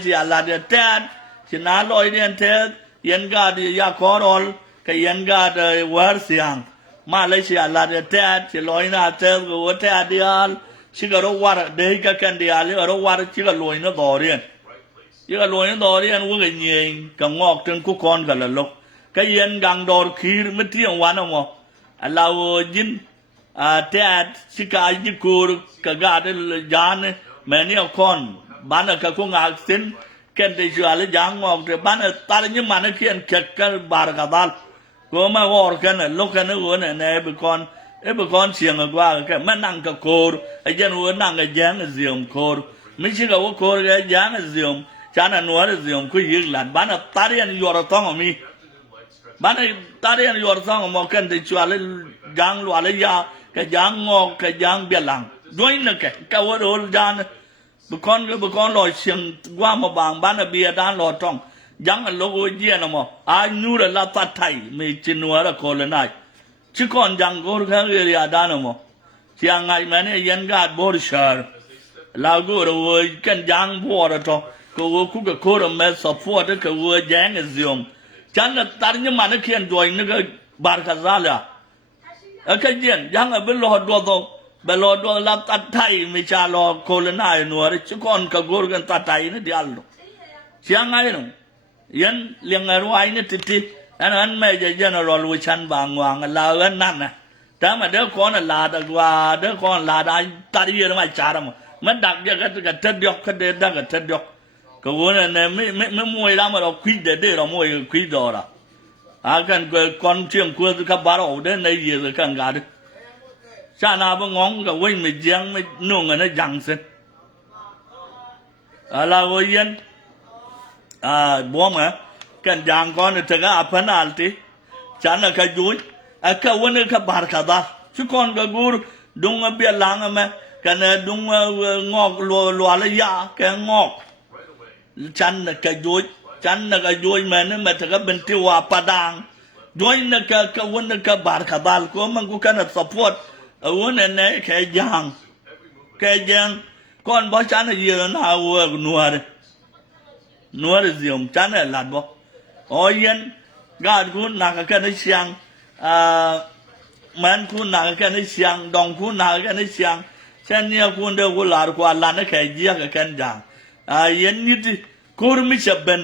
si ala de tat si na loy den te yen ga de ya korol ke yen ga de war siang Malaysia ala de tat si loy na te go tat dial si ga ro war de ka kan dial ro war si ga loy na do rien si ga loy na do rien wo ga nyen ka ngok ten ku kon ga la lok ka yen gang dor khir mi tiang wan mo ala wo jin tat si ka ji kur ka ga de jan many of con bana ka ku ngak sin ken de jwale jang ngok de bana tar ni man kien kek ka bar ka dal ko ma wor ken lo ken wo ne be kon siang gwa ka man nang ka kor a jen wo nang ga jang zium kor mi chi ga wo kor ga jang zium chana no re zium ku yig lan bana tar yan yor tong mi bana tar yan yor tong mo ken de jwale jang lo ale ya ka jang ngok ka jang belangด้วยนะแกก็ว่าโดนจานบุคคลลอยเชียงว่ามาบางบ้านเบียด้านลอยจ้องยังโลกเยี่ยนะมั้งอายุระลับตัดไทยไม่จินวัวละคนละนายชิคอนยังกูรู้แค่เรียด้านนะมั้งเชียงไงแม่เนี่ยยันกาดบริชาร์ลากูรู้ว่ากันยังบัวละจ้องกูว่ากูก็โคตรแม่สอบฟัวแต่กูว่าแย่งเสียมฉันน่ะตอนนี้มันเขียนด้วยนี่ก็บาร์คาซาเลยอะก็ยันยังเป็นหลอดตัวบลอดว่าลับตัดไทยไม่ชาลอโคลนายนัวริชุกอนกับกูกันตัดไทยนี่เดียร์เชียงไงนู่ยันเลี้ยงอะไรไว้นี่ติดอันนั้นไม่จะยันรอรู้ชันบางวางลาอันนั้นนะแต่มาเด็กคนลาดกว่าเด็กคนลาได้ตัดเยอะไม่จาร์มันดักเยอะก็เท็ดยกก็เด็ดดักก็เท็ดยกก็วันนั้นไม่มวยแล้วมาเราคุยเด็ดเรามวยคุยดอระอากันก็ก่อนเชียงคุยกับบาร์เอาเดินในเยอะกันกันชานาบงงกับวิ่งไม่ยังไม่นุ่งกันยังเสร็จอะไรวะยันบัวมั้งกันยังก่อนจะก็อัพนาลตีฉันน่ะก็ยุ่ยก็วันนี้ก็บาร์คาดาชุกอนก็กูดุงเบียร์ลังมั้งกันดุงงอกลัวเลยยาแกงอกฉันน่ะก็ยุ่ยแม่นี่แม่จะก็เป็นที่ว่าปะดังยุ่ยน่ะก็วันนี้ก็บาร์คาดาก็มันกูกันสปอร์ตวันนี้แค่ยังก่อนบอกฉันเยอะนะวัวนัวเสียมฉันหลัดบอกโอ้ยันกาดคุณนักกันในเชียงมันคุณนักกันในเชียงดองคุณนักกันในเชียงฉันเนี่ยคุณเดียวกูหลาดกว่าหลานแค่เยี่ยกันจังยันนี่ที่คูร์มิจะเป็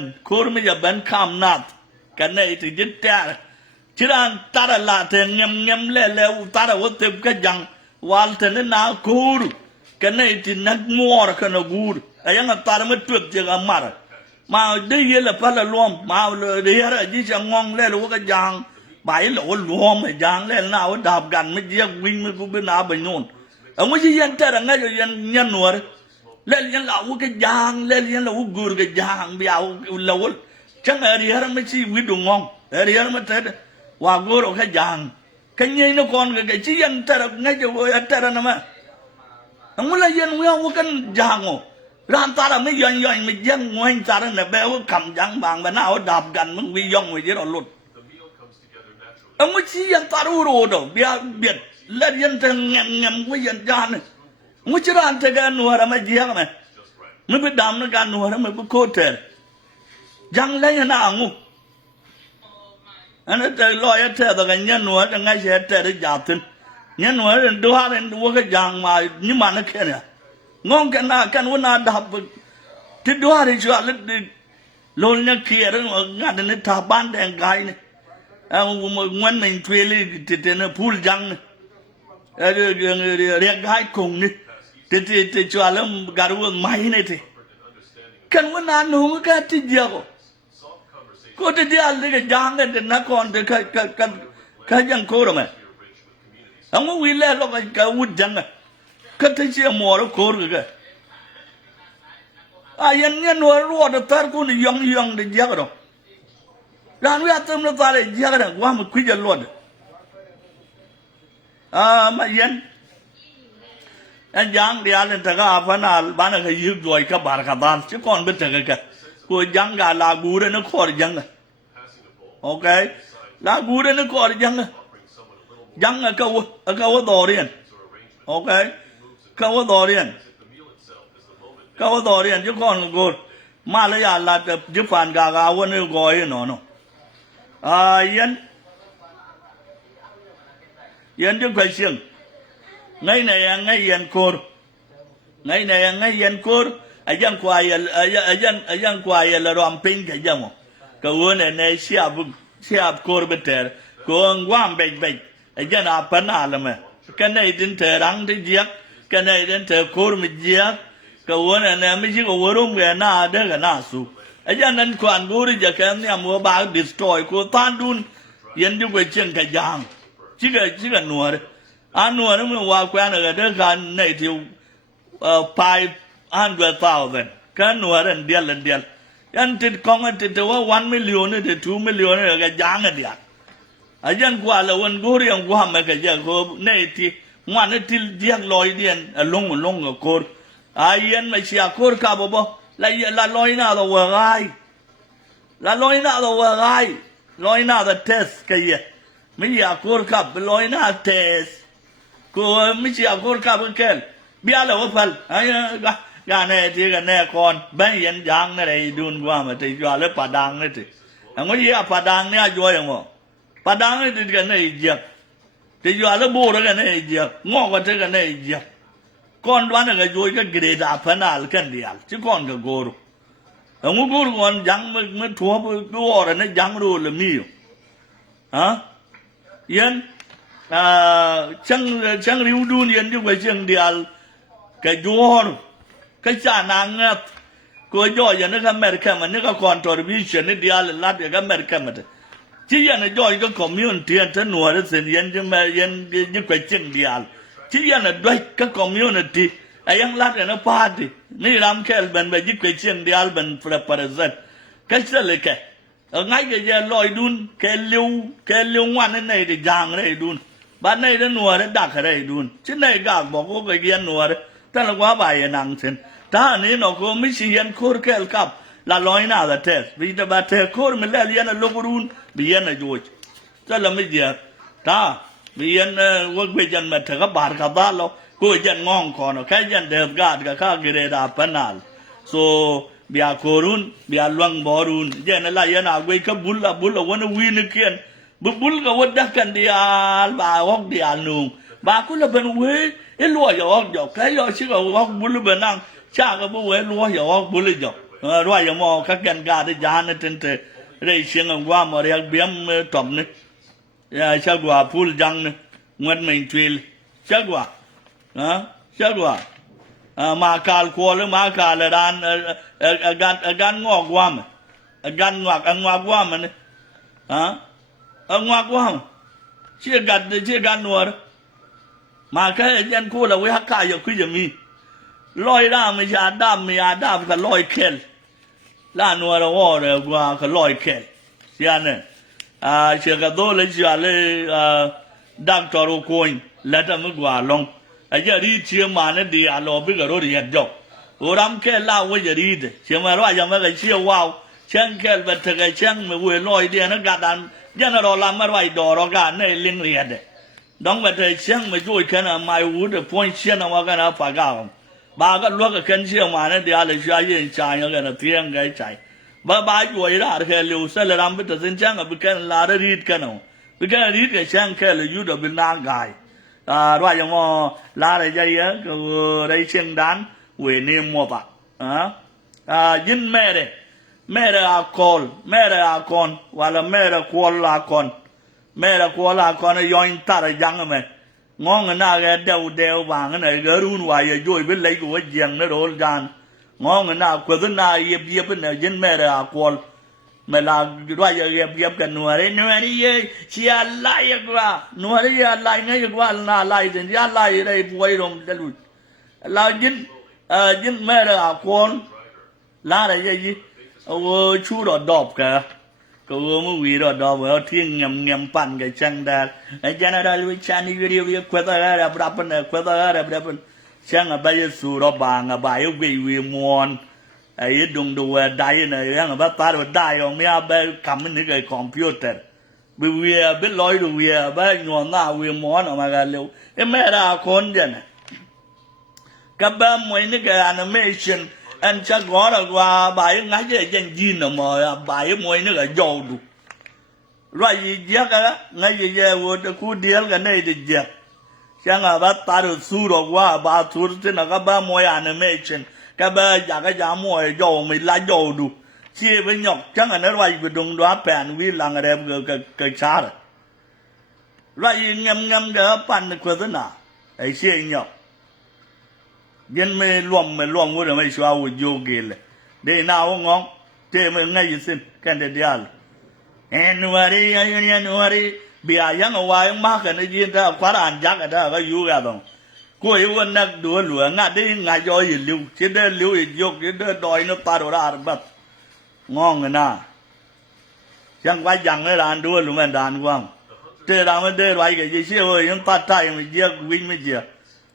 นคำนัดกันในที่จิตใจชิรันตาลาเทงเงียบเล่ตาวัดเต็มก็ยังวัลเทนน่ากูร์กันในที่นักมัวกันนะกูร์ไอ้ยังตาไม่ตรวจจะกันมาได้ยินแล้วพลัดล้อมมาเลยเดี๋ยวยิ่งจะงงเล่รู้ก็ยังไปแล้วล้อมยังเล่น่าว่าดับกันไม่เยี่ยมวิ่งไม่กูเป็นอาไปโน่นไม่ใช่ยันแต่ละไงก็ยันหนวดเล่นยันเหล่าก็ยังเล่นยันเหล่ากูร์ก็ยังเบี้ยวเหล่าจังเดี๋ยวไม่ใช่วิดงงเดี๋ยวไม่เท่ว่ากูรู้แค่ยังแค่ยันนกคนก็ชี้ยันแต่ละไงจะว่าแต่ละนั่นมั้งเมื่อไรยันว่ากันยังอ๋อร้านตาเราไม่ย่อยไม่ยังงวยตาเราเนี่ยแปลว่าคำยังบางแบบน่าเอาดับกันมึงวิยองวิจิตรหลุดไม่ชี้ยันตารู้รู้ดอกเบียดเล่นยันจะเงียบวิยันจานไม่ใช่ร้านจะกันนัวเราไม่เยี่ยมไหมไม่ไปดำในการนัวเราไม่ไปโคตรเถอะยังเล่นยันอ่างงูอันนั้นจะลอยเถอะแต่กันยันนัวจะไงเสียเถอะได้จับถึงยันนัวเรื่องดูฮาเรื่องดูก็ยังมานี่มันแค่เนี่ยงงกันนะกันว่านาดับที่ดูอะไรชัวร์เลยโลนเนี่ยเขียนงานในท่าบ้านแดงไกเนี่ยวันหนึ่งทวีลีที่เนี่ยพูดยังเนี่ยเรียกไกคงเนี่ยที่ชัวร์แล้วการว่าไม่เนี่ยที่กันว่านาหนูก็ที่เดียวก็ที่เดียวเลยก็ยังกันแต่นักคนที่ใครยังโคตรไหมเอามาวิเล่เราก็วุฒิยังก็ที่เชื่อมัวแล้วโคตรก็ยันนัวรัวแต่ตาคุณยังเดียกหรอกร้านวิอาเติมแล้วตาเลยเดียกหรอกว่ามันคุยจะรวดมายันยังเดียร์เนี่ยก็อาฟันอาบ้านก็ยืดด้วยกับบาร์คาดาลชิคอนเป็นเถอะก็กูยังกาลากูเรนขอยังโอเคลากูเรนขอยังก็ว่าต่อเรียนโอเคก็ว่าต่อเรียนชิคอนกู มาเลยอาลาดจิฟันกากาวันนี้ก็ยังนอนยันจะไปเชียงไงไหนยังไงยันโครไงไหนยังไงยันโครยังควายยังควายละรวมพิงกันยังมั้งก็วันนี้เสียบโครเบเตอร์ก็งว่างเบกยังอาปันอะไรมั้ยกันไหนดินเธอรังที่เจียกกันไหนดินเธอโครไม่เจียกก็วันนี้ไม่ใช่ก็วรุ่งกันหน้าเด็กกันหน้าสู้ยังนั้นควันกูริจะแค่เนี่ยมัวบากดิสทรอยกูตันดุนยันจะไปเชียงกันยังชิกันนัวเลยนัวนี่มันว่าแควนอะไรเด็กกันในที่500,000กันนัวเรื่องเดียลยันติดกองกันติดว่า1 million นี่ติด2 million นี่ก็ยังกันเดียยันกว่าละวันกูเรียงกว่ามันก็จะกูในที่มันนี่ที่เดียงลอยเดียนลงก็โคตรยันไม่เชียโคตรข้าบ่la loina do wagai la loina do wagai loina the test kaya mi ya kor kap loina test ko mi ya kor kap kel bia la wapal ga ne ti ga ne kon ban yen jang ne dai dun kwa ma ti jwa le padang ne ti ngoi ya padang ne a jwa yang mo padang ne ti ga ne ji ti jwa le bo ga ne ji ngo ga ti ga ne jiก่อนวันนั้นก็อยู่ก็เกรดาพันอะไรกันเดียวที่ก่อนก็กูรู้แต่กูรู้ก่อนยังมันทั่วไปกูอะไรเนี่ยยังรู้เลยมีอยู่ยันช่างริวดูยันอยู่ไปเชียงเดียวก็อยู่ก็จานางเงี้ยกูย่อยันนี่ก็อเมริกันมันนี่ก็คอนทริบิชั่นนี่เดียวลัดยังก็อเมริกันมันที่ยันนี่ย่อยก็คอมมิวนิตี้ทั้งหน่วยเส้นยันจะมายันอยู่ไปเชียงเดียวที่ยันน่ะด้วยก็คอมมิวนิตี้ยังลัดกันนะพาร์ตี้นี่รำแค่เป็นไปยิ่งไปเชียงเดียวเป็นเฟรปเรสเซนก็เสร็จเลยแค่ง่ายก็จะลอยดุนแค่เลี้ยววันนั้นในเด็กจางอะไรดุนบ้านในเรื่องนัวเรื่องดักอะไรดุนชิ้นในกากบอกว่าก็เรียนนัวเลยแต่ละว่าใบนังเส้นถ้านี้นก็ไม่ใช่ยันโคตรแค่กับละลอยหน้าแต่เทสวิธีแบบเทสโคตรมันเลี้ยนลูกรุนเบียนนะจูจแต่ละไม่เดียถ้าเบียนว่าไปยันมาเถอะก็บาดกับบ้านเรากูยันงองคอนแค่ยันเดือดกาดกับข้าเกเรดาปนัลโซเบียโครุนเบียลวงบอรุนยันอะไรยันอาเวกับบุลวันวินเกียนบุลกับวัดดักกันเดียลบาฮอกเดียนุงบาคุลเป็นเวลัวอย่าฮอกหยอกแค่ยอชิกับฮอกบุลเป็นนั่งชากับเวลัวอย่าฮอกบุลหยอกรัวอย่ามองข้ากันกาดจานเต็นเตเรย์เชียงว่ามาเรียกเบี้ยมตบนี่ชากว่าพูลจังนี่เงินไม่ทวิลชากว่าเชื่อว่ามาคาลควอหรือมาคาลร้านการงอกว่ามันการงอกว่ามันงอกว่าเชื่อกันนัวมาแค่ยันคู่เราไว้ฮักกายอยู่คือจะมีลอยด้ามไม่ยาด้ามก็ลอยแค่ล้านนัวเราว่าเลยว่าก็ลอยแค่เชื่อเนี่ยเชื่อกันโตเลยเชื่อเลยดักตอร์โคอินแล้วจะมึงว่าลงจะรีดเชื่อมาเนี่ยดีอาลอบิกรถเรียนจบโอรำแค่เล่าว่าจะรีดเชื่อมาว่ายังไม่เคยเชื่อว้าวเชื่อแค่แบบเธอเคยเชื่อไม่เว้ยลอยเดียนักการดันยันเราลำมาไว้ดอรกันในลิงเรียนเด็ดองแบบเธอเชื่อไม่ช่วยแค่นั้นไม่วูดพอยเชื่อนะว่ากันนะฝากเอาบาก็ลวกกันเชื่อมาเนี่ยดีอาเลยเชื่อยังใจยังกันนะเที่ยงไงใจบ้าอยู่ไอ้ละแค่เลี้ยวเสร็จแล้วรำไปตัดสินเชื่อกับไปแค่ลาได้รีดกันเอาไปแค่รีดกับเชื่อแค่เลยยูดเป็นนางกายว่าอย่างว่าลาอะไรใจเยอะก็ได้เชียงดันเวนิมมัวปะยินแม่เลยอาคอลว่าละแม่เลยควอลอาคอนแม่เลยควอลอาคอนย้อนตาได้ยังไหมงงกันน่าแกเดวบางกันไหนก็รู้ว่าอย่าช่วยเป็นไรกูว่าเจียงนะโดนจานงงกันน่าควรจะน่าเยียบเป็นยินแม่เลยอาคอลเมื่อเราด้วยเยียบกันนัวนี่เชียร์ไล่กว่านัวนี่ไล่ไงกว่าน่าไล่จนยาไล่ได้ป่วยลงจะหลุดเรายินแม่เราคนลาอะไรยี่ชูดดอบกันก็มือวีดดอบเอาทิ้งเงียบปั่นกันจังได้ไอ้เจ้าหน้าที่วิชานี่วิวควดอะไรปรับเป็นช่างอะไรสู้รบบางอะไรวิวมวนไอ้ดงดูได้เนี่ยยังแบบตาแบบได้ของเมียแบบคำนี้กับคอมพิวเตอร์วิวแบบลอยดูวิวแบบงอนหน้าวิวมอนออกมากันเร็วไอ้แม่เราคนเดียวนะกับแบบมวยนี่กับแอนิเมชัน anh chắc có là qua bài ngay cái chân jean nào mà bài môi nó là dầu đủ rồi gì giác á ngay gì vậy वो तो कुछ deal cái này thì giác chẳng là bắt ta được su rồi qua bắt su thì nó cái ba môi animation cái ba giác cái giá môi dầu mình lá dầu đủ chỉ với nhóc chẳng là nó rồi cái đồng đó bèn vì là người đẹp cái chả rồi rồi ngâm ngâm cái pan cái gì nàoไอ้เชี่ยเนาะยันไม่รวมกูเดี๋ยวไม่ชัวร์ว่าโยกเลยเดี๋ยวน่าว่างงเจ้ไม่ง่ายยิ่งกันเดียวเอ็นวารีเบียยังเอาไว้มากกันในยินถ้าควาอันยักษ์ได้ก็อยู่กันตรงกูอยู่วันนักดูหลวงอ่ะได้ง่ายย่อยลิ้วเช่นเดินลิ้วโยกเช่นเดินดอยนปาร์ราร์บัดงงกันนะยังไว้ยังไม่ร้านดูหลวงมันด่านกว้างเจอเราไม่ได้ไว้กับยี่เชี่ยวยังปัดใจไม่เยอะวิ่งไม่เยอะ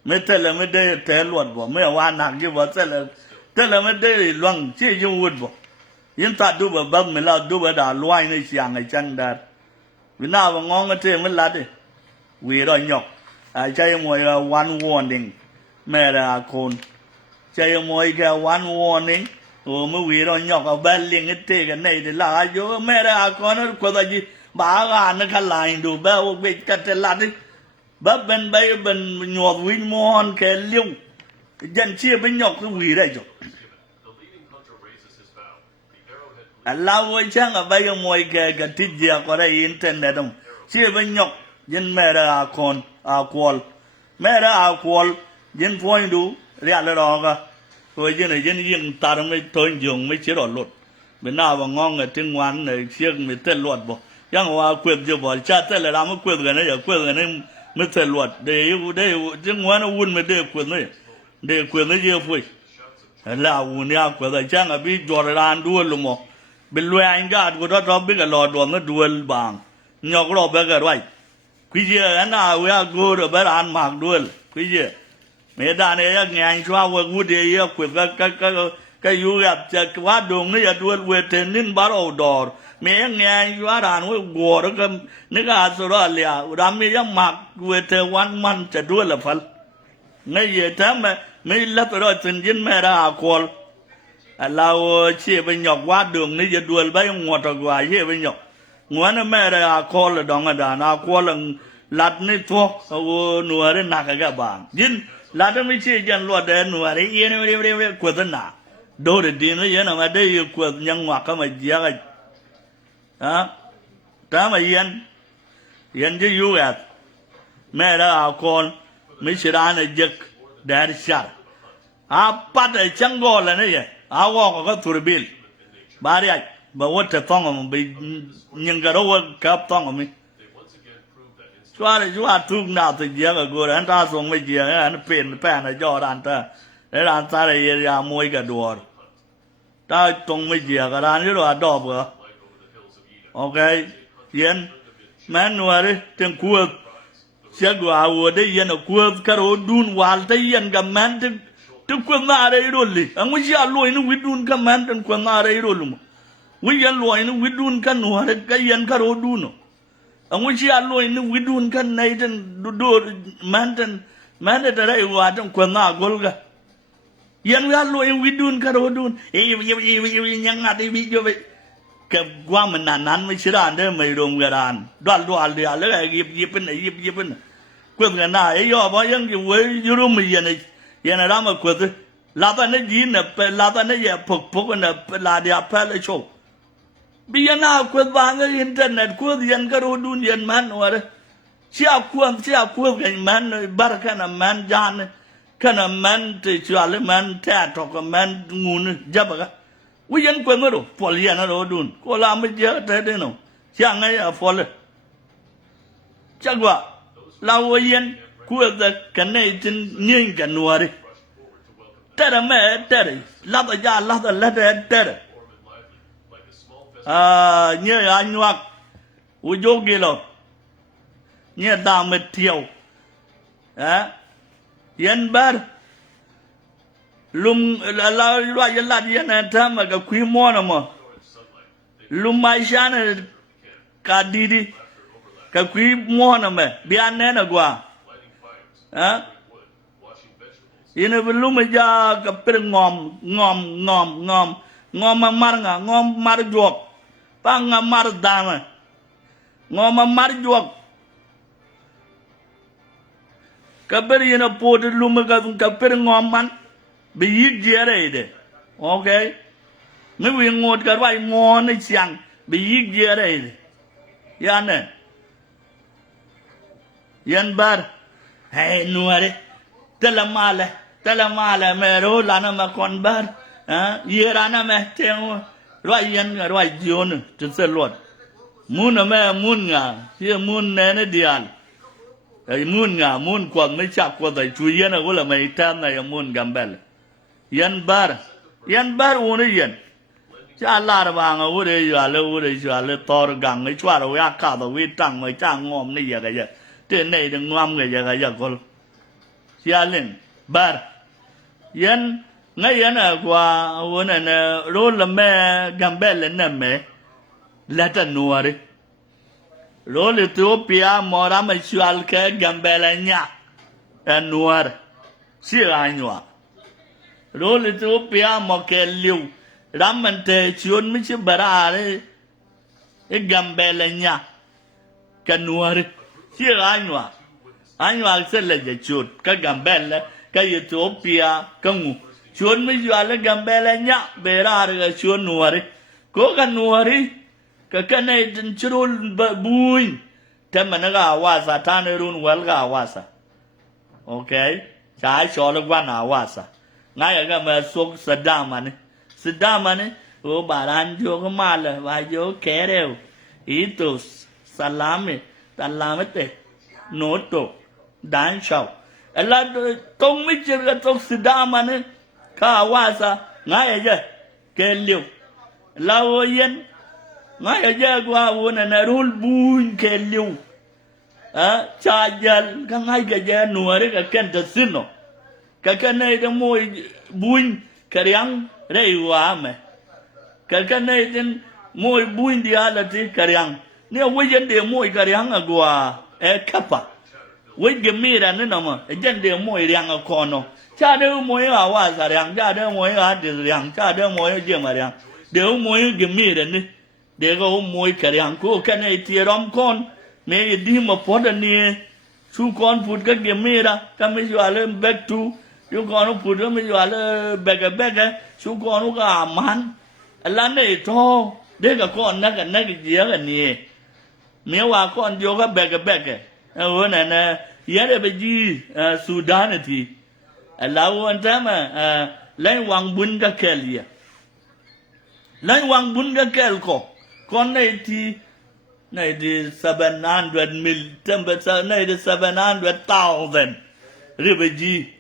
ไม่เท่าไรไม่ได้เทลวดบ่ไม่ว่าหนักยี่บ่เท่าไรไม่ได้ลวงเชี่ยยุ่งวุ่นบ่ยังตัดดูแบบบังไม่เราดูแบบด่าลอยในเสียงไอ้จังดาวินาว่างงกันเท่มันลัดดิวีรอยหยกไอ้ใจมวยก็วันวอร์นิ่งแม่ละคนใจมวยแค่วันวอร์นิ่งโอ้เมื่อวีรอยหยกก็เบลลิงเท่กันในเดล่าโยแม่ละคนนั้นคนที่บ้าอันนั้นขลายดูแบบว่าเวกัดลัดดิแบบเป็นหยอดวิญญาณแค่เลี้ยวยันเชี่ยเป็นหยอกก็วีได้จ้ะเราช่างกับไปยังมวยแค่กับที่เดียก็ได้อินเทอร์เน็ตมั้งเชี่ยเป็นหยอกยันแม่ละคนควอลแม่ละควอลยันพอยดูเรียกอะไรหรอกอะตัวยันยิงตาไม่ทนยงไม่เชื่อหลุดเป็นหน้าว่างงกันถึงวันเนี่ยเชี่ยไม่เต้นหลุดบ่ยังว่าเกวียนจะบอกชาติแต่ละรำเกวียนกันนะอย่าเกวียนกันนี่ไม่เสร็จหลวดเดี๋ยวจังหวะนั้นวุ่นไม่ได้เกวียนเลยเดี๋ยวเกวียนนี่เยอะพุ่ยแล้ววุ่นเนี่ยเกวียนจังอ่ะพี่จอร์แดนดูลงมาเป็นรวยอันก็กูทอดรอบบิ๊กหลอดดวงก็ดูลบางยกรอบเบกอะไรคุยเยอะนะเวลากูเบรานมากดูลคุยเยอะไม่ได้เนี่ยยังไงชัวร์ว่ากูเดี๋ยวเกวียนก็อยู่กับจะว่าดวงนี่จะดูลเวทนินบาร์เอาดอร์เมียงไงอยู่ร้านว่ากัวแล้วก็นึกอาสุราเลียรามียังหมักเวทวันมันจะด้วยละพัลไงเยอะทั้งไม่ลับไปรอจนยินแม่ราควอลเราเชี่ยไปหยอกว่าดวงนี่จะด้วยไปงวดกว่าเชี่ยไปหยอกงวดนั้นแม่ราควอลดองกระดานควอลลัดนี่ทั่วเอาหนัวเรื่องหนักกับบางยินลัดไม่เชี่ยยันลวดเดินหนัวเรื่องเรื่องกวดหนาโดดดินเลยยันมาได้กวดยังหวักก็มาเยอะแต่มายันจะอยู่กับแม่ละคนไม่ใช่ร้านเด็กเดินชาปัดจังกอลเนี่ยว่าก็ทุรบิลบารีบอกว่าจะต้องมันไปยังกระโดดกับต้องมันชัวร์ทุกนาทีเดียวก็กูอันตาส่งไม่เดียวอันเป็นแป้นจอดอันตาแล้วอันตาเลยยามวยกับดัวถ้าตรงไม่เดียวก็ร้านนี้เราดอบก็โอเคยันแม่นว่าเลยถึงขวดเสียกว่าวัวได้ยันขวดกระโดดดูนวาลได้ยันกับแม่นถึงขวดน่าอะไรรู้เลยอันวิชาลอยนึกวิดูนกับแม่นถึงขวดน่าอะไรรู้ลุ่มวิญญาณลอยนึกวิดูนกันหัวเด็กก็ยันกระโดดดูนอันวิชาลอยนึกวิดูนกันในถึงดูแม่นจะได้ว่าถึงขวดน่ากลกันยันวิชาลอยวิดูนกระโดดดูนยังไงที่วิจารณ์กับว่ามันนั้นไม่ใช่ร้านเดิมไม่รวมกันร้านดอลเดียวแล้วก็ยิบเป็นกวนกันหน้าไอ้ยอพอยังอยู่ยูรุมยันรำมากวนลาตาเนี่ยยินเนี่ยเป็นลาตาเนี่ยพกกันเนี่ยเป็นลาเดียเพลโชว์บียันหน้ากวนบางก็อินเทอร์เน็ตกวนยันก็รู้ดูยันมันว่าเลยเชี่ยกวนกันมันบาร์กันมันจานกันมันที่ชัวร์มันแท้ทอกมันงูนจับกันวิญญาณกวนไม่รู้พอเลียนนะรู้ดูนก็ลาไม่เจอแต่เดินเอาเชื่อไงอะพอเลยจักว่าเราวิญญาณกวนแต่กันในจนยิ่งกันนัวเลยแต่ละแม่แต่ละลาตยาลาตละแต่ละเนี่ยอันวักอุโยกิโลเนี่ยดามเที่ยวยันบาร์ลุมเราว่ายันลาดยันนั่นทำมากับคุยมอนะมั้งลุมไม่ใช่เนี่ยกัดดีกับคุยมอนะมั้งเบียนเนี่ยนะกว่า Ina belum aja kapir ngom mamar nga ngom mar juok pa nga mar dama ngom mamar juok kapir ina pod lum ga kapir ngom man bi yig jere ide okay mi wi ngot ga wai ngon ni chiang bi yig jere ide yana yan bar hey nuare telamale mero lana ma kon bar yerana me teng roi yan roi dion tu se lot mun me mun nga ye mun ne ne dial ai mun nga mun kwang me chak ko dai chu yen ko la mai tam na mun gambel yan bar woni yen cha la ba nga wo de ya le tor gang ngai chwa ro ya ka ba wi tang mai chang ngom ni ya ga ya te nei de ngom ga ya ga ya ko ya len bar yan ngay yan qua wona na role me gambel na me lata nuare role Ethiopia mora ma shual ke gambel nya nuare si anywa role Ethiopia mo ke liu ramante chion mi chi barare e gambel nya ka nuare si anywa se le je chut ka gambel ka Ethiopia ka ngu chuan mi yuala gambela nya bera ga chuan nuari ko ga nuari ka kanai tin churul buin tamana ga wasa tanerun wal ga wasa okay chai chol gwan wasa ngai ga ma sok sadamane o baran jo ko mala wa jo kereu itos salame talamete noto dan shau alla tong mi chir ga tok sadamane ka wasa ngai je ke liu lao yen ngai je gwa wona na rul buin ke liu cha jal ka ngai ga je nuare ka ken ta sino ka kanai da moy buin karyang reiwa me ka kanai den moy buin dia la ti karyang ne wo yen de moy karyang agwa e kapa wo gemira ne no mo e jen de moy riang a kono cha de moy a wa sa riang cha de moy a de riang cha de moy je ma riang de moy gemira ne de go moy karyang ko kanai ti rom kon me di mo pod ni su kon put ka gemira ka me yo ale back to you kon put me yo ale bega su kon ka man ala ne to de ka kon na ka je ka ni me wa kon yo ka bega wo na na yare be ji Sudan ti ala won tama lai wang bun ka kelia lai wang bun ka kel ko kon nei ti nei di 700 mil temperature nei di 700,000 refugee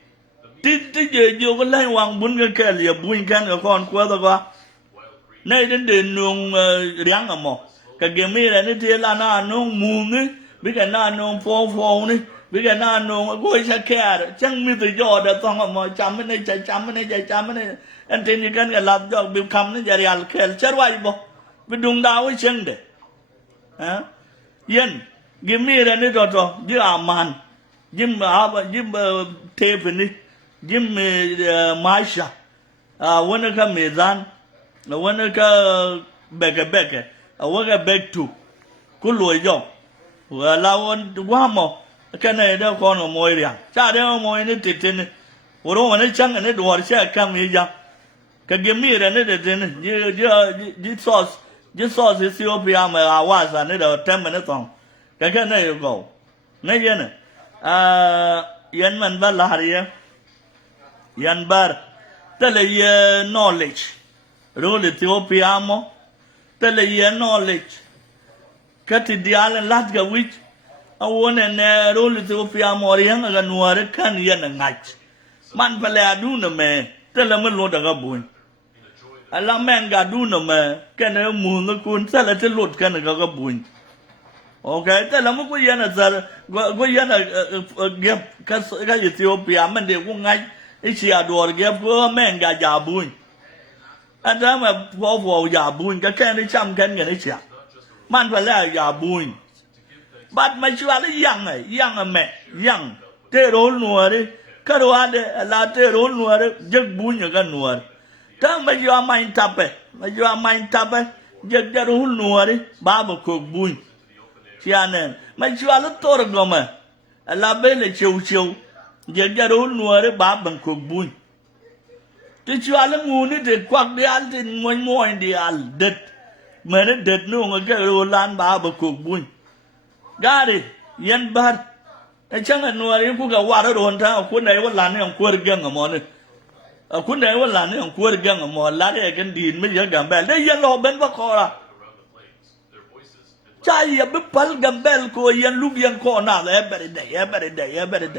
ti je jo ko lai wang bun ka kelia bun kan ko kon ko to ko nei den de nung riang amo ka gemi ra ni ti la na nung mu ni bi ka na nung fo ni bi ka na nung go cha kar chang mi to yo da tong mo cham ni cham ni an tin ni kan ga lab jo bi kam ni ja real kel char wai bo bi dung da wi cheng de yen gemi ra ni to ji aman jim tape ni jim maisha wona ka mezan wona ka bega waga beg tu ku loy jo la won wa mo kana da ko no moy riang cha de moy ni titin woro wona chang ne do cha kam yi ja ka gemi ra ne de tin ji sauce Ethiopia ma wa sa ne do tem ne tong ka ne yo go ne yen yan man ba la riya yan bar tele ye knowledge role Ethiopia mo tele ye knowledge kati dial lat ga wich awone ne role Ethiopia mo riang ga nuare kan ye na ngach man pale adu no me tele me lo daga bun ala men ga du no me ken mu no kun sala te lot kan ga bun okay tele mo ko ye na zar go ye na gap ka Ethiopia man de ko ngach ichi ador gap go men ga ja bun ada ma po ya bun ka ken ni cham kan ga ni cha man pa la ya bun bat ma chwa le yang me yang te ro nuare karwade late ro nuare jeg bunya ga nuare ta ma yo main tape jeg ro nuare baba ko buny tianen ma jwa lo tor goma la bele chew jeg ro nuare baba ko buny ti jwa lo nguni de kwak de al tin moy de al det mere det no ga ro lan baba ko buny gari yen barไอ้ช่างอันนัวนี่กูก็ว่าแล้วโดนท่าคุณไหนว่าหลานนี่ของกูเรื่องกับหมอเนี่ยคุณไหนว่าหลานนี่ของกูเรื่องกับหมอหลานเนี่ยกันดีไม่เยอะกับแบลได้ยันรอเป็นว่าคอละใจอย่าไปพัลกับแบลกูยันลูกยันคอหน้าเลยแบบเด็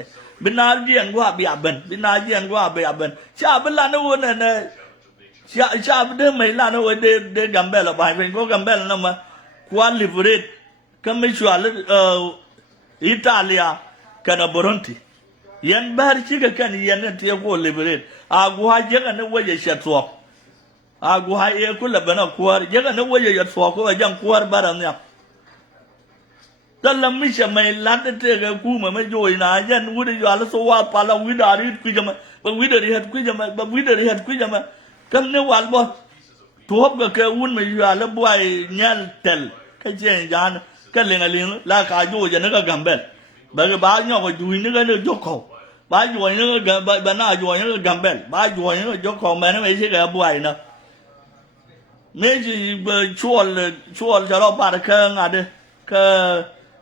กบินาเยียนกว่าเบียบันชาเป็นหลานนู่นเนี่ยชาเป็นเดิมไม่หลานนู่นเด็กกับแบลไปเป็นกูกับแบลนั่นมาควาลิฟเรตก็ไม่ชัวร์อิตาเลียkana Burundi yan bar kiga kan yan te ko liberate aguha jaga na waje shatwa aguha e kula bana kuwar jaga na waje yatwa ko jan kuwar baran ya dallam misha mai ladde te ga kuma mai joyi na yan wuri yo ala so wa pala widari ku jama ba widari hat ku jama kam ne walbo to ga ka wun mai yo ala boy nyal tel ka je jan ka lenga la ka jo ya na ga gambel ba nhỏ cái đuôi nó cái dốc khẩu ba đuôi nó cái ba na đuôi nó gầm bèn ba đuôi nó dốc khẩu mà nó mấy cái buổi nè mấy gì chua cho nó ba cái ngà đi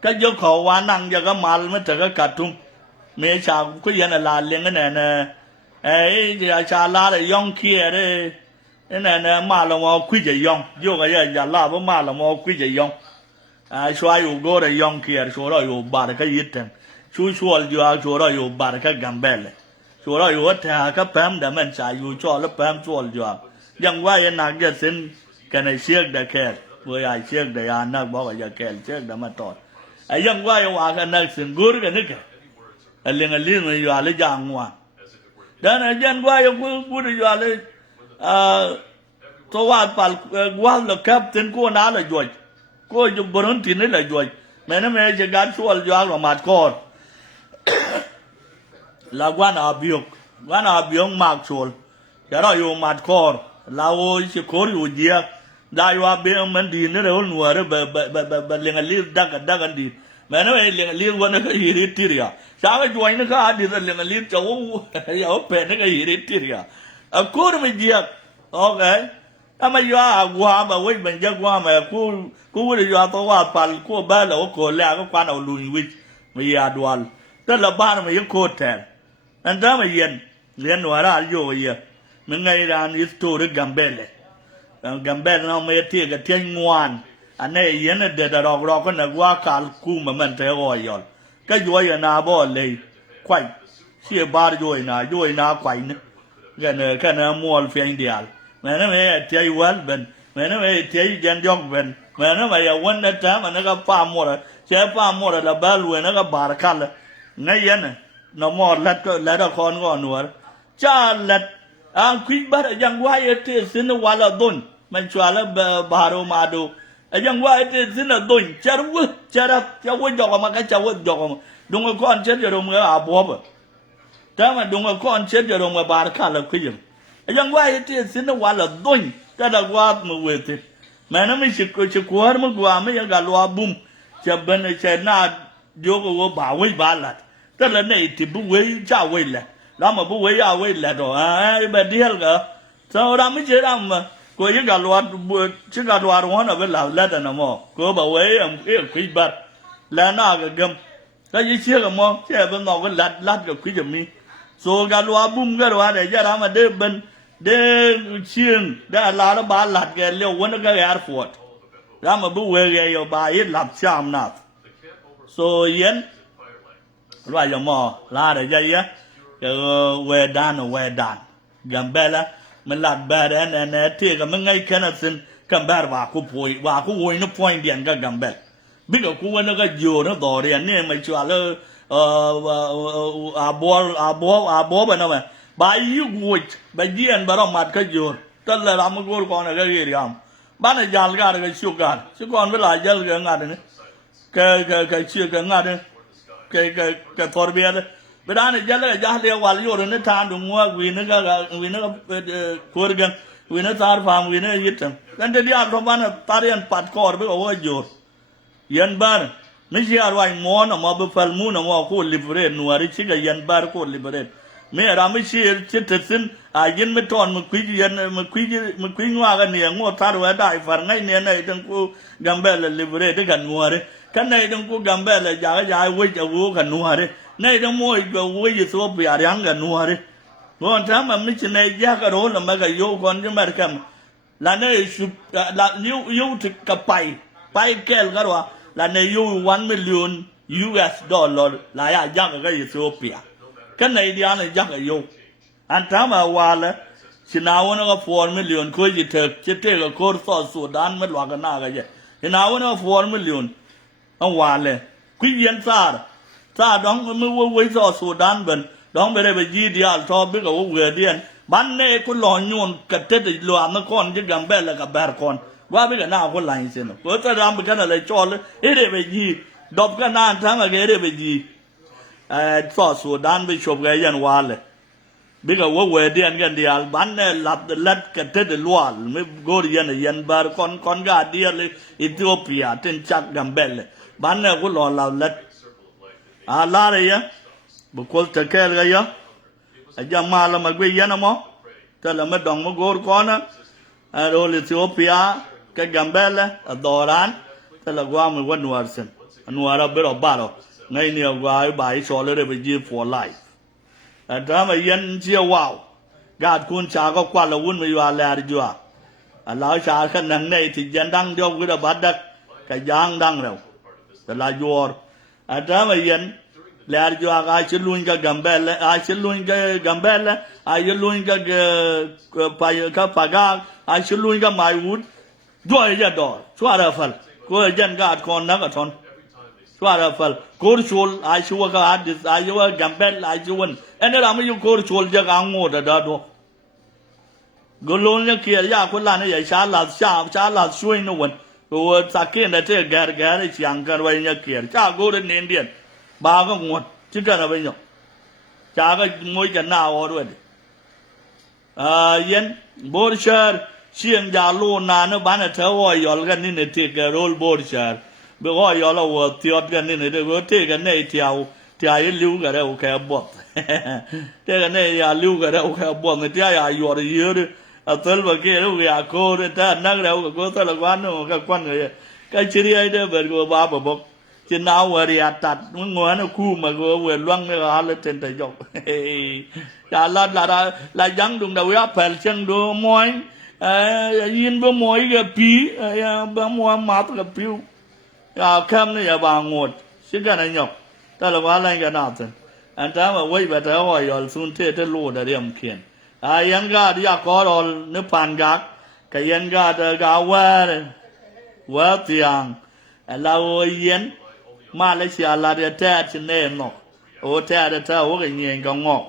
cái dốc khẩu quá năng cho cái mal mới trở cái cắt tung mấy cha cái gì là liền cái này nè ấy thì cha la là yong kia đấy cái này nè mà là mà quy chế yong vô cái gì là với mà là mà quy chế yong shwa yo go da yong kier shora yo baraka yitten shwal shora yo baraka gambele shora yo ta ka pam da man cha yo cho la pam shwal yo yang wa yan nak ya sin kana siek da kel wo ya siek da ya nak bo ga ya kel siek da ma tot yang wa yo wa ka nak sin gur ga nik alin yo ala jang wa dan yan wa yo gu yo ala to wa pal wa la captain ko na la yo cô dùng bẩn thì nó là rồi mẹ nó mẹ chỉ gắn xuống vào là mặt con là quan à biếc mặc xuống cái đó dùng mặt con là ôi chỉ có điều gì đại hoa biếc mình đi nó đâu nuôi đó bè liền liên đắc anh đi mẹ nó mẹ liền liên quan nó cái gì đấy tiệt à sao cái chuyện nó cái đi liền liên cháu cháu bè nó cái gì đấy tiệt à cô nó mới gì ok ama yo agwa ba we ben jagwa ma ku we yo to wa pal ku ba lo ko la ko kwa na lu wi mi ya dwal ta la ba ma yin ko ter an da ma yen wara yo ye mi ngai ran is to de gambele na me ti ga ti ngwan ane yen de da ro ko na wa kal ku ma man te o yo ka yo ya na bo le kwai sie ba yo na kwai ne ga na mol fi indial mẹ nó mẹ thấy quán bình mẹ nó mẹ thấy dân dòng bình mẹ nó mẹ quán đất trả mà nó có pha mua rồi sẽ pha mua rồi là ba lùi nó có bà khăn là ngay vậy này nó mò lật đó con ngon nữa cha lật quý bát ở giang quay ở trên xin nó qua là đồn mình cho là bà đồ mà đồ ở giang quay ở trên xin là đồn cha quên dọc mà cái cha quên dọc mà đúng là con chết rồi đúng là bố mà thế mà đúng là con chết rồi đúng là bà khăn là quý gì yang wa yete sinna wala doin tada wa mu wete mana mi shiko har mu gwa me yang galwa bum chaban che na jogo wo ba wei ba la tada nei ti bu wei cha wei la ma bu wei ya wei la do ai ba dial ga so ra mi che ra ma ko yang galwa chi galwa ro na be la da na mo ko ba wei am ke kui ba la na ga gam ka yi che ga mo che ba no ga lat ga kui ga mi so galwa bum ga ro de ja ra ma de ben de chiêng de la nó ba lạt cái liều quên nó cái airport ra mà bu về cái yo ba ít lạp chạm nạp so yến loại giờ mò la để dây á cái về đàn gần bè là mình lạt bè để anh thì cái mình ngay cái nào xin cầm bè và cô vui nó point điện cái gần bè biết cái cô quên nó cái dừa nó đỏ điện này mày chua là à bố bên nào mày ba yu wit ba jian ba ram mat ka jor tal la ram gol ko na ga ri am ba na jal ga ga shu ga su kon ba la jal ga nga de ka chi ga nga de ka tor bia de เวลาเนี่ยจะเลิกจะเลี้ยววันโยนเนี่ยทานดูมัววินก็โคตรกันวินตาร์ฟาร์มวินยึดจังกันเดียวรบบ้านตาเรียนปัดคอร์ไปโอ้ยโยยันบาร์ไม่ใช่อะไรมอนออกมาบุฟเฟลมูนออกมาคู่ลิเบเรตนัวริชิกยันบาร์คู่ลิเบเรตไม่ราไม่ใช่ชิดสินยันไม่ทอนมันคุยยันมันคุยงัวกันเนี่ยงัวทาร์ไว้ได้ฝันไงเนี่ยในจังกูกัมเบลลิเบเรตกันงัวเลยกันในจังกูกัมเบลย้ายวิ่งจะวูกันนัวเลยในจังมวยก็วิ่งจะสู้ไปอะไรกันนัวเลยวันทั้งมันไม่ใช่ในยากระโดดแล้วมันก็โยกคนจะมาทำแล้วเนี่ยสุดแล้วยูถึงกับไปแก่กันว่าแล้วเนี่ยยู1 million US dollar แล้วยากก็ยิ่งสู้ไปกันในเดียนยากยูอันทั้งมาว่าเลยชินาวันก็4 million คุยจิตเถอะจิตเถอะก็โคตรสอดสุดด้านไม่หวังกันหน้ากันยังชินาวันก็4 million เอาว่าเลยคุยเย็นซาดองมือวิ่งสอดสุดด้านเป็นดองไปได้ไปยีเดียร์ชอบไปกับวัวเดียนบ้านเนี่ยคุณหล่อโยนกระเทศหลวงนครที่กัมเบลกับแบร์คอนว่าไปกับหน้าคนไหลเสียนะเพราะจะรำไปกันอะไรจอเลยเอเดไปยีดบกันนานทั้งอะไรเอเดไปยีสอดสุดด้านไปชมกันยันวาเลยไปกับวัวเดียนกันเดียร์บ้านเนี่ยหลับเล็ดกระเทศหลวงไม่โกรยันแบร์คอนกาเดียร์เลยอิธิโอเปียเต็นจักกัมเบลบ้านเนี่ยคุณหล่อหลับเล็ดลาเลยบุคคลตะแคร์กันยะอาจารย์มาละมาเกวียนมั้งแต่ละมาดองมาโกรก่อนนะโรลิซิโอปิอากับกัมเบลดอรันแต่ละกว่ามันวันนัวร์เซนนัวร์เบลบาร์ไงเนี่ยกว่าบ่ายชอลเลยไปจี for life แต่มายันเชี่ยวว้าวกาดคุณชาก็กว่าละวุ่นไม่ว่าแลร์จัวแล้วชาขันนังในที่ยันดังเดียวกับบัดดักกับยางดังแล้วแต่ละยัวแต่มายันLari jo aga chilun ka gambel a chilun ka gambel a chilun ka paga a chilun ka maiwood do ya do swara fal ko jan ga kon na ka thon swara fal kor chol a chuwa ka hadis a yuwa gambel a chuwan ene ram yu kor chol ja ga ngo da do golon ya kia ya ko la ne ya sha la shui no wan ko sa ke na te gar chiang ka wa ya kia cha go de nen dienบาก็งวดชิกันอะไรอย่างจาก็มวยกันหน้าอ๋อด้วยเย็นบอร์ชาร์เชียงยาลูนานะบ้านเธอว่ายอลกันนี่เนี่ยที่กับโรลบอร์ชาร์เบว่ายอลว่าที่อดกันนี่เนี่ยเดี๋ยวที่กันเนี่ยที่เอาลิ้วกันแล้วแค่บดที่กันเนี่ยยาลิ้วกันแล้วแค่บดเนี่ยที่เอาอยู่อะไรเยอะเลยตลบักเกลูกอยากโคตรแต่นักแล้วก็ตลกวันนู้นก็ควันเลยก็เฉลี่ยได้เบิดก็บ้าบอกจะน่าวเรียตัดมึงงัวน่ะคู่มาก็เวรล่วงเนี่ยหาเลยเต็นแต่ยกจะละยังดุงดาวยับแผ่นเชียงดูมวยยินบ่มวยกับปีบ่มวยมาตกับปิวเข้มเนี่ยบางงดสิกันนายกแต่ละวันอะไรกันน่าจะอันนั้นว่าไว้แบบแต่ว่ายอลสุนเทศโลดเรียมเขียนยันก็อยากขอรอนึกผ่านกักก็ยันก็จะกาวว่าเตียงเราเย็นมาเลเซียลาเดียแท้ชินเน่เนาะโอ้แท้เด้อโอ้ก็เงียงก็งอก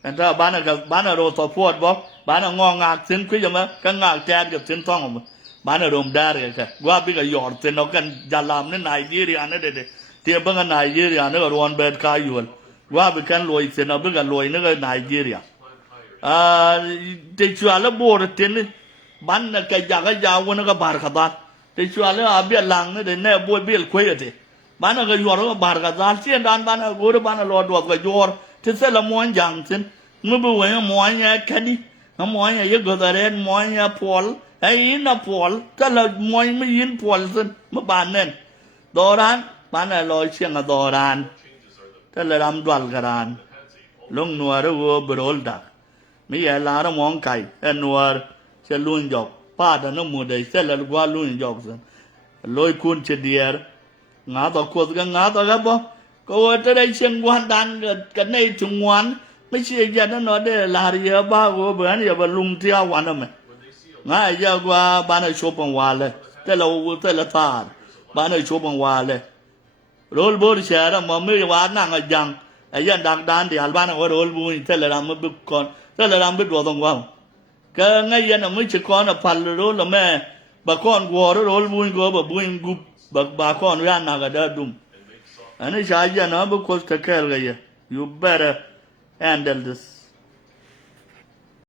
แต่ถ้าบ้านเราต่อพวดบ่บ้านงองากสินคุยจังมั้ยก็งากแท้กับสินท้องบ้านเราได้กันว่าพี่ก็หยอดสินเอากันยาลามในไนจีเรียนั่นเด้เทียบกับไนจีเรียนั่นก็รอนเบดคายอยู่ว่าพี่กันรวยสินเอาพี่ก็รวยนั่นก็ไนจีเรียเด็กชัวร์แล้วโบร์ตินบ้านก็ยาวนั่นก็บาร์คาดาเด็กชัวร์แล้วอาเบียลังนั่นเด้แน่โบเบียลคุยกันบ้านก็ยอร์ก็บาร์กาซาลเชียนดานบ้านก็รู้บ้านเราดวกก็ยอร์ที่เสร็จละม้วนอย่างเช่นมื่อบุญม้วนเนี่ยแค่นี้ม้วนเนี่ยก็จะเรียนม้วนเนี่ยพอลไอ้ยินน่ะพอลถ้าเราม้วนไม่ยินพอลสิเมื่อบ้านนั่นดอรานบ้านเราเชียงก็ดอรานถ้าเราทำดวลกันลงนัวหรือว่าบรอลดักไม่ใช่ลาเรามองไก่นัวจะลุยหยอกป้าแต่น้ำมือได้เสร็จแล้วว่าลุยหยอกสิลอยคุณเฉดียร์งาต่อขวดกันงาต่อครับบ่ก็ว่าจะได้เชียงวันดันกันในจุงวันไม่ใช่ยันนั่นเด้ลาเรียบ้าก็เบื่อเนี่ยบลุงเที่ยววันนั่นมั้ยง่ายยากว่าบ้านไอ้ชบังวาเลยแต่ละตาบ้านไอ้ชบังวาเลยโรลบอร์แชร์มันไม่ว่านั่งยังไอ้ยันดังดันที่อัลบ้านว่าโรลบุญแต่ละรำมันบุกก่อนแต่ละรำเป็นตัวตรงว่าก็ง่ายยันไม่ใช่ก่อนพันโรลละแม่บักก่อนกว่าโรลบุญก็แบบบุญกุบบาคอนวิญญาณนักเดิมอันนี้ชายยันนะบุคคลตะแคร์กัน you better handle this